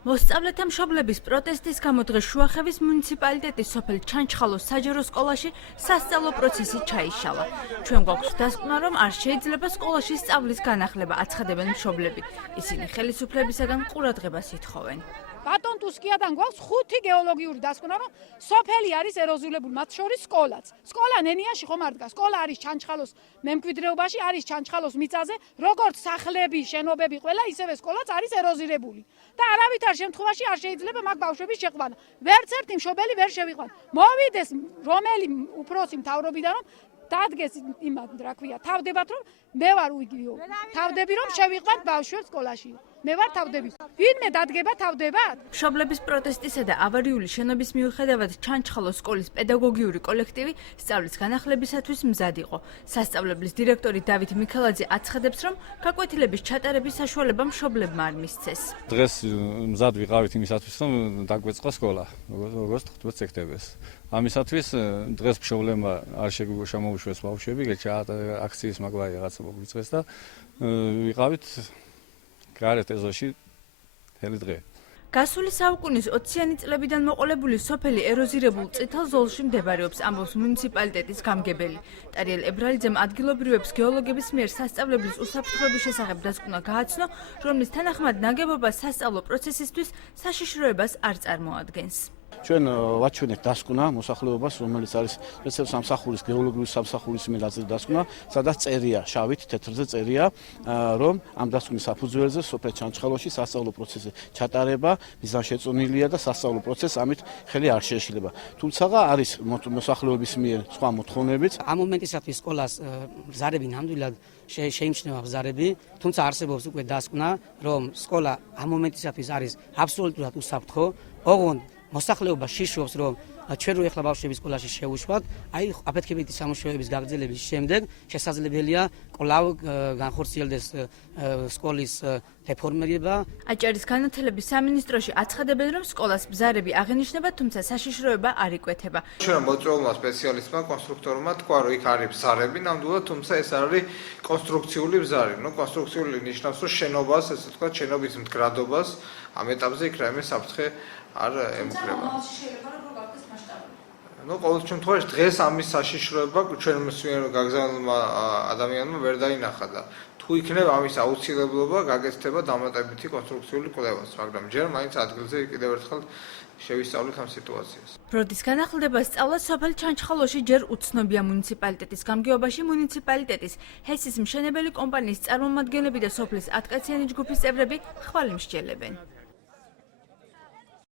მოსწავლეთა მშობლების პროტესტის გამო დღეს შუახევის მუნიციპალიტეტის სოფელ ჩანჩხალოს საჯარო სკოლაში სასწავლო პროცესი ჩაიშალა. ჩვენ გვაქვს დასკვნა, რომ არ შეიძლება სკოლაში სწავლის განახლება, აცხადებენ მშობლები. ისინი ხელისუფლებისაგან ყურადღებას ითხოვენ. ბატონ ტუსკიადან გვაქვს 5 გეოლოგიური დასკვნა, რომ სოფელი არის ეროზირებული, მათ შორის სკოლაც. სკოლა ნენიაში ხომ არ დგას. სკოლა არის ჩანჩხალოს მემკვიდრეობაში, არის ჩანჩხალოს მიწაზე, როგორც სახლები, შენობები, ყველა ისევე სკოლაც არის ეროზირებული. და არავითარ შემთხვევაში არ შეიძლება მაგ ბავშვების შეყვანა. ვერც ერთი მშობელი ვერ შევიყვანა. მოვიდეს რომელი უფროსი მთავრობიდან, რომ დადგეს იმათ, რა ქვია, თავდებათ, რომ მე ვარ იგივე. თავდები, რომ შევიყვანთ ბავშვებს სკოლაში. მე ვარ თავდები. ვინმე დადგება თავდებათ? მშობლების პროტესტისა და ავარიული შენობის მიუხედავად ჩანჩხალოს სკოლის პედაგოგიური კოლექტივი სწავლის განახლებისათვის მზად იყო. სასწავლებლის დირექტორი დავით მიქელაძე აცხადებს, რომ გაკვეთილების ჩატარების საშუალება მშობლებმა არ მისცეს. დღეს მზად ვიყავით იმისათვის, რომ დაგვეწყო სკოლა, როგორც 15 სექტემბერს. ამისათვის დღეს მშობლებმა არ შემოუშვეს ბავშვები, აქციის მაგვარი რაღაცა მოგვიწყეს და ვიყავით გარეთ ეზოში მთელი დღე. გასული საუკუნის 20-იანი წლებიდან მოყოლებული სოფელი ეროზირებულ წითელ ზოლში მდებარეობს, ამბობს მუნიციპალიტეტის გამგებელი. ტარიელ ებრალიძემ ადგილობრივებს გეოლოგების მიერ სასწავლებლის უსაფრთხოების შესახებ დასკვნა გააცნო, რომლის თანახმად ნაგებობა სასწავლო პროცესისთვის საშიშროებას არ წარმოადგენს. ჩვენ ვაჩვენეთ დასკვნა მოსახლეობას, რომელიც არის სპეციალ სამსახურის გეოლოგიური სამსახურის მიერ დასკვნა, სადაც წერია, შავით თეთრზე წერია, რომ ამ დასკვნის საფუძველზე სოფელ ჩანჩხალოში სასწავლო პროცესი ჩატარება მიზანშეწონილია და სასწავლო პროცესს ამით ხელი არ შეეშლება. თუმცა არის მოსახლეობის მიერ სხვა მოთხოვნებიც. ამ მომენტისათვის სკოლას ბზარები ნამდვილად შეიმჩნევა ბზარები, თუმცა არსებობს უკვე დასკვნა, რომ სკოლა ამ მომენტისათვის არის აბსოლუტურად უსაფრთხო. ოღონდ მოსახლეობა შიშობს, რომ ჩვენ რო ეხლა ბავშვები სკოლაში შევუშვათ, აი აფეთქებითი სამუშაოების გაგრძელების შემდეგ შესაძლებელია კვლავ განხორციელდეს სკოლის რეფორმირება. აჭარის განათლების სამინისტროში აცხადებენ, რომ სკოლას ბზარები აღენიშნება, თუმცა საშიშროება არ იკვეთება. ჩვენ მოწვეულმა სპეციალისტმა, კონსტრუქტორმა თქვა, რომ იქ არის ბზარები, ნამდვილად, თუმცა ეს არის კონსტრუქციული ბზარი. კონსტრუქციული ნიშნავს, რომ შენობას, ესე ვთქვათ, შენობის მდგრადობას ამ ეტაპზე იქ რაიმე საფრთხე არ ემუქრება. ყოველ შემთხვევაში დღეს ამის საშიშროება ჩვენ მსვენელ გაგზავნილმა ადამიანმა ვერ დაინახა და თუ იქნება ამის აუცილებლობა, გაგეცდება დამატებითი კონსტრუქციული კვლევაც, მაგრამ ჯერ მაინც ადგილზე კიდევ ერთხელ შევისწავლეთ ამ სიტუაციას. ბროდის განახლდება სწავლა სოფელ ჩანჩხალოში ჯერ უცნობია მუნიციპალიტეტის გამგეობაში. მუნიციპალიტეტის ჰესის მშენებელი კომპანიის წარმომადგენლები და სოფლის 10 კაციანი ჯგუფის წევრები ხვალ იმსჯელებენ.